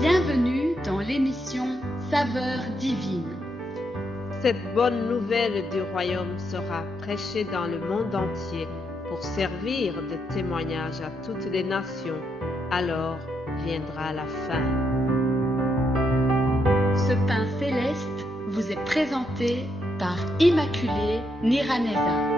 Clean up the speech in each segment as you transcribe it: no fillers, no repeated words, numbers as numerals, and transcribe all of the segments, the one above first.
Bienvenue dans l'émission Saveurs divines. Cette bonne nouvelle du royaume sera prêchée dans le monde entier pour servir de témoignage à toutes les nations. Alors viendra la fin. Ce pain céleste vous est présenté par Immaculée Niraneza.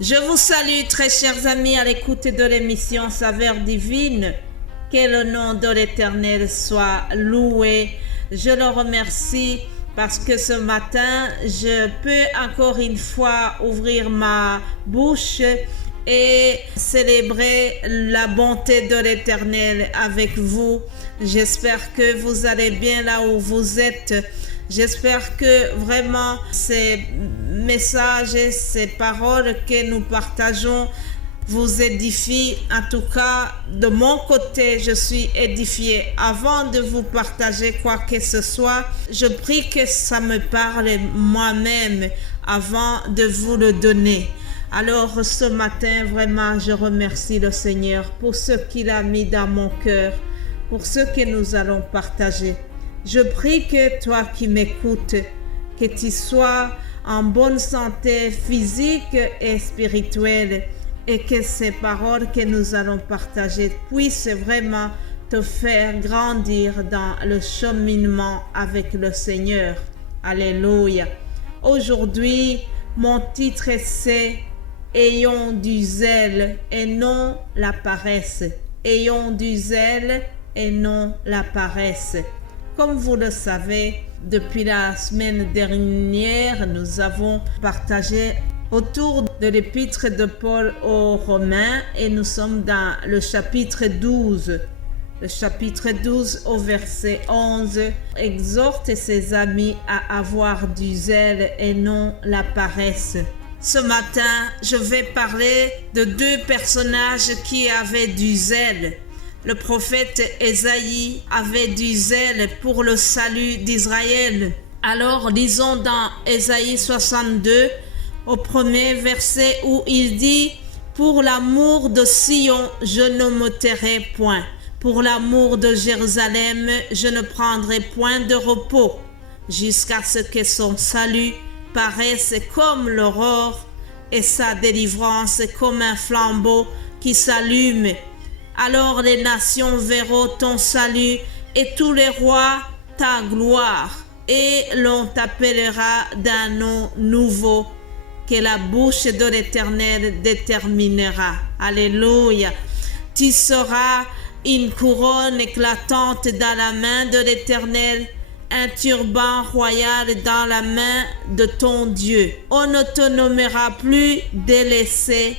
Je vous salue très chers amis à l'écoute de l'émission Saveurs divines. Que le nom de l'Éternel soit loué. Je le remercie parce que ce matin, je peux encore une fois ouvrir ma bouche et célébrer la bonté de l'Éternel avec vous. J'espère que vous allez bien là où vous êtes. J'espère que vraiment ces messages et ces paroles que nous partageons vous édifient. En tout cas, de mon côté, je suis édifiée. Avant de vous partager quoi que ce soit, je prie que ça me parle moi-même avant de vous le donner. Alors ce matin, vraiment, je remercie le Seigneur pour ce qu'il a mis dans mon cœur, pour ce que nous allons partager. Je prie que toi qui m'écoutes, que tu sois en bonne santé physique et spirituelle et que ces paroles que nous allons partager puissent vraiment te faire grandir dans le cheminement avec le Seigneur. Alléluia. Aujourd'hui, mon titre c'est « Ayons du zèle et non la paresse ». Ayons du zèle et non la paresse. Comme vous le savez, depuis la semaine dernière, nous avons partagé autour de l'épître de Paul aux Romains et nous sommes dans le chapitre 12. Le chapitre 12 au verset 11 exhorte ses amis à avoir du zèle et non la paresse. Ce matin, je vais parler de deux personnages qui avaient du zèle. Le prophète Ésaïe avait du zèle pour le salut d'Israël. Alors, lisons dans Ésaïe 62, au premier verset où il dit « Pour l'amour de Sion, je ne me tairai point. Pour l'amour de Jérusalem, je ne prendrai point de repos, jusqu'à ce que son salut paraisse comme l'aurore et sa délivrance comme un flambeau qui s'allume. Alors les nations verront ton salut et tous les rois ta gloire, et l'on t'appellera d'un nom nouveau que la bouche de l'Éternel déterminera. Alléluia. Tu seras une couronne éclatante dans la main de l'Éternel, un turban royal dans la main de ton Dieu. On ne te nommera plus délaissé.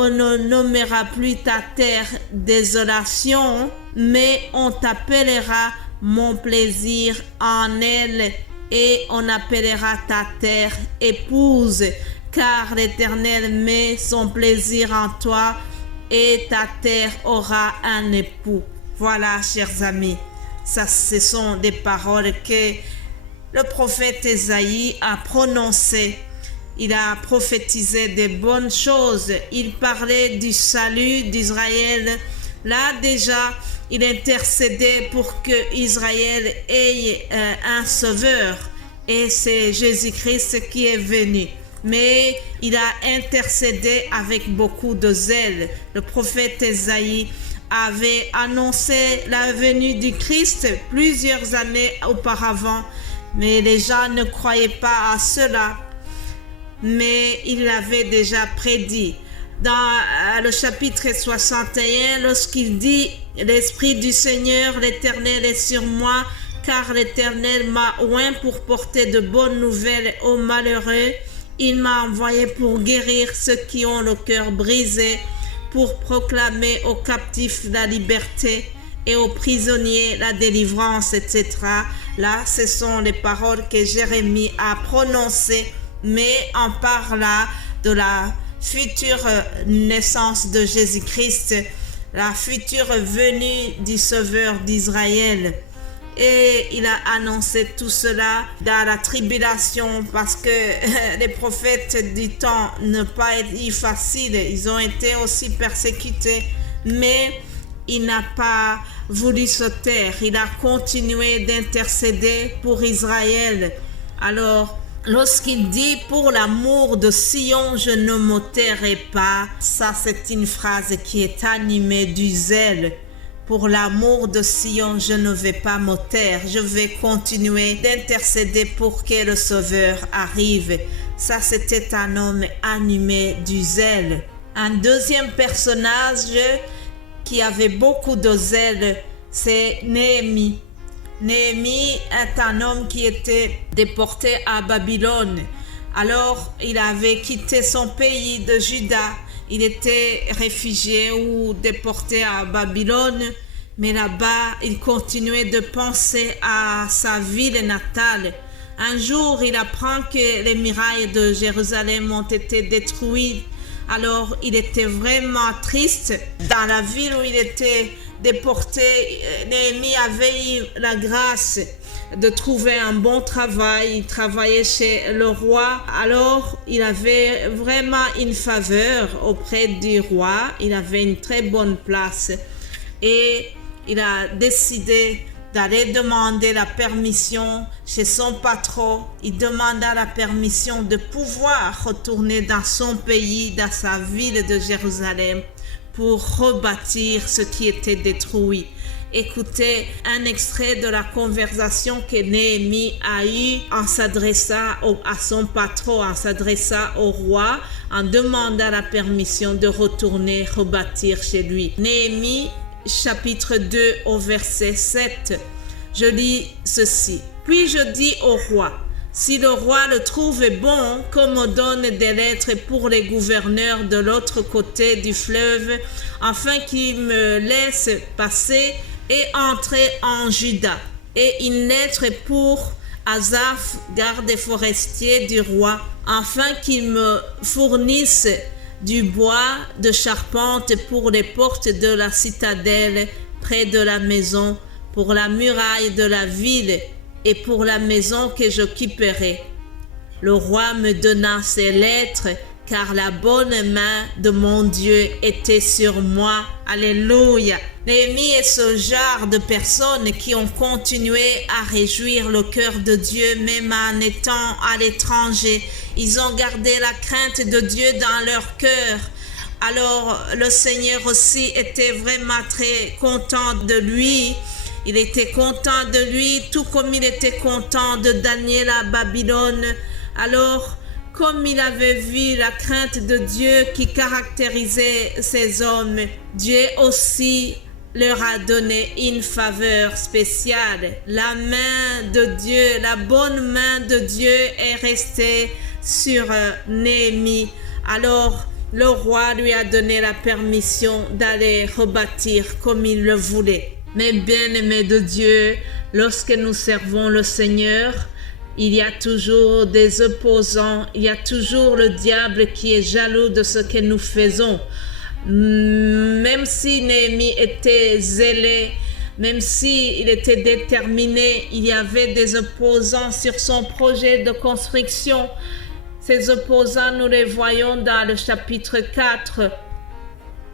On ne nommera plus ta terre désolation, mais on t'appellera mon plaisir en elle, et on appellera ta terre épouse, car l'Éternel met son plaisir en toi, et ta terre aura un époux. Voilà, chers amis, ça, ce sont des paroles que le prophète Ésaïe a prononcées. Il a prophétisé des bonnes choses. Il parlait du salut d'Israël. Là déjà, il intercédait pour que Israël ait un sauveur. Et c'est Jésus-Christ qui est venu. Mais il a intercédé avec beaucoup de zèle. Le prophète Ésaïe avait annoncé la venue du Christ plusieurs années auparavant. Mais les gens ne croyaient pas à cela. Mais il l'avait déjà prédit. Dans le chapitre 61, lorsqu'il dit « L'Esprit du Seigneur, l'Éternel est sur moi, car l'Éternel m'a oint pour porter de bonnes nouvelles aux malheureux. Il m'a envoyé pour guérir ceux qui ont le cœur brisé, pour proclamer aux captifs la liberté et aux prisonniers la délivrance, etc. » Là, ce sont les paroles que Jérémie a prononcées, mais en parlant de la future naissance de Jésus-Christ, la future venue du Sauveur d'Israël. Et il a annoncé tout cela dans la tribulation parce que les prophètes du temps n'ont pas été faciles. Ils ont été aussi persécutés. Mais il n'a pas voulu se taire. Il a continué d'intercéder pour Israël. Alors, lorsqu'il dit « Pour l'amour de Sion, je ne me tairai pas », ça c'est une phrase qui est animée du zèle. Pour l'amour de Sion, je ne vais pas me taire. Je vais continuer d'intercéder pour que le Sauveur arrive. Ça, c'était un homme animé du zèle. Un deuxième personnage qui avait beaucoup de zèle, c'est Néhémie. Néhémie est un homme qui était déporté à Babylone. Alors, il avait quitté son pays de Juda. Il était réfugié ou déporté à Babylone, mais là-bas, il continuait de penser à sa ville natale. Un jour, il apprend que les murailles de Jérusalem ont été détruites. Alors, il était vraiment triste. Dans la ville où il était déporté, Néhémie avait eu la grâce de trouver un bon travail. Il travaillait chez le roi. Alors, il avait vraiment une faveur auprès du roi. Il avait une très bonne place. Et il a décidé d'aller demander la permission chez son patron. Il demanda la permission de pouvoir retourner dans son pays, dans sa ville de Jérusalem, pour rebâtir ce qui était détruit. Écoutez un extrait de la conversation que Néhémie a eue en s'adressant à son patron, en s'adressant au roi, en demandant la permission de retourner rebâtir chez lui. Néhémie, chapitre 2, au verset 7. Je lis ceci. Puis je dis au roi, si le roi le trouve bon, qu'on me donne des lettres pour les gouverneurs de l'autre côté du fleuve, afin qu'ils me laissent passer et entrer en Juda, et une lettre pour Asaph, garde forestier du roi, afin qu'il me fournisse du bois de charpente pour les portes de la citadelle près de la maison, pour la muraille de la ville et pour la maison que j'occuperai. Le roi me donna ces lettres, car la bonne main de mon Dieu était sur moi. Alléluia. Néhémie est ce genre de personnes qui ont continué à réjouir le cœur de Dieu, même en étant à l'étranger. Ils ont gardé la crainte de Dieu dans leur cœur. Alors, le Seigneur aussi était vraiment très content de lui. Il était content de lui, tout comme il était content de Daniel à Babylone. Alors, comme il avait vu la crainte de Dieu qui caractérisait ces hommes, Dieu aussi leur a donné une faveur spéciale. La main de Dieu, la bonne main de Dieu est restée sur Néhémie. Alors, le roi lui a donné la permission d'aller rebâtir comme il le voulait. Mais bien-aimés de Dieu, lorsque nous servons le Seigneur, il y a toujours des opposants, il y a toujours le diable qui est jaloux de ce que nous faisons. Même si Néhémie était zélé, même s'il était déterminé, il y avait des opposants sur son projet de construction. Ces opposants, nous les voyons dans le chapitre 4.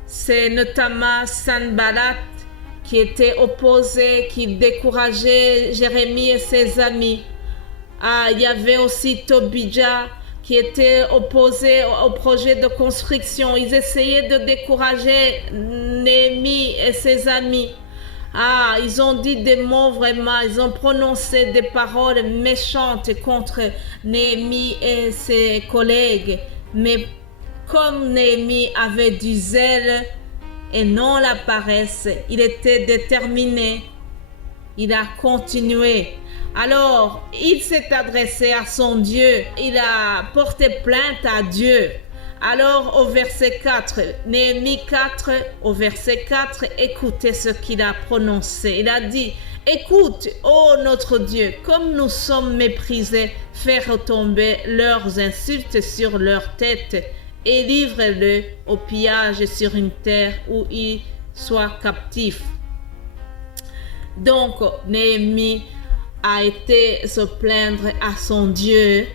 C'est notamment Sanballat qui était opposé, qui décourageait Jérémie et ses amis. Il y avait aussi Tobija qui était opposé au projet de construction. Ils essayaient de décourager Néhémie et ses amis. Ils ont dit des mots vraiment, ils ont prononcé des paroles méchantes contre Néhémie et ses collègues. Mais comme Néhémie avait du zèle et non la paresse, il était déterminé. Il a continué. Alors, il s'est adressé à son Dieu. Il a porté plainte à Dieu. Alors, au verset 4, Néhémie 4, au verset 4, écoutez ce qu'il a prononcé. Il a dit, « Écoute, ô notre Dieu, comme nous sommes méprisés, fais retomber leurs insultes sur leur tête et livre-le au pillage sur une terre où ils soient captifs. » Donc, Néhémie a été se plaindre à son Dieu.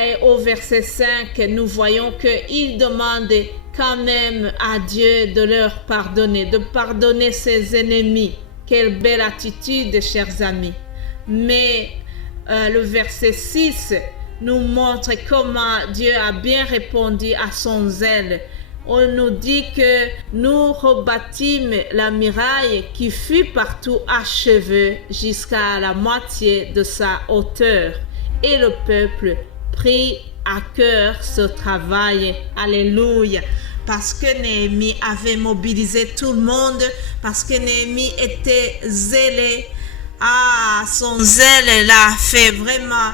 Et au verset 5, nous voyons qu'il demande quand même à Dieu de leur pardonner, de pardonner ses ennemis. Quelle belle attitude, chers amis. Mais le verset 6 nous montre comment Dieu a bien répondu à son zèle. On nous dit que nous rebâtîmes la muraille qui fut partout achevée jusqu'à la moitié de sa hauteur. Et le peuple prit à cœur ce travail. Alléluia. Parce que Néhémie avait mobilisé tout le monde, parce que Néhémie était zélé. Son zèle l'a fait vraiment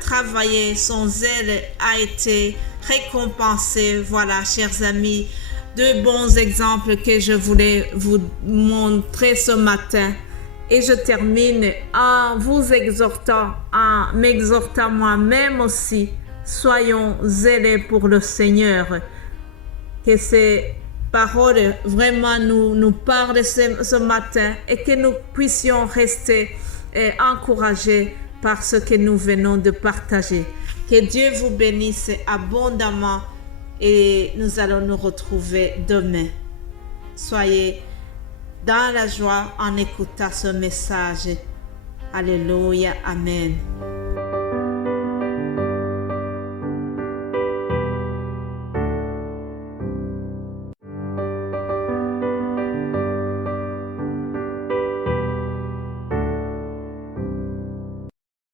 travailler, son zèle a été récompensé. Voilà, chers amis, deux bons exemples que je voulais vous montrer ce matin. Et je termine en vous exhortant, en m'exhortant moi-même aussi, soyons zélés pour le Seigneur. Que ces paroles vraiment nous parlent ce matin et que nous puissions rester encouragés par ce que nous venons de partager. Que Dieu vous bénisse abondamment et nous allons nous retrouver demain. Soyez dans la joie en écoutant ce message. Alléluia. Amen.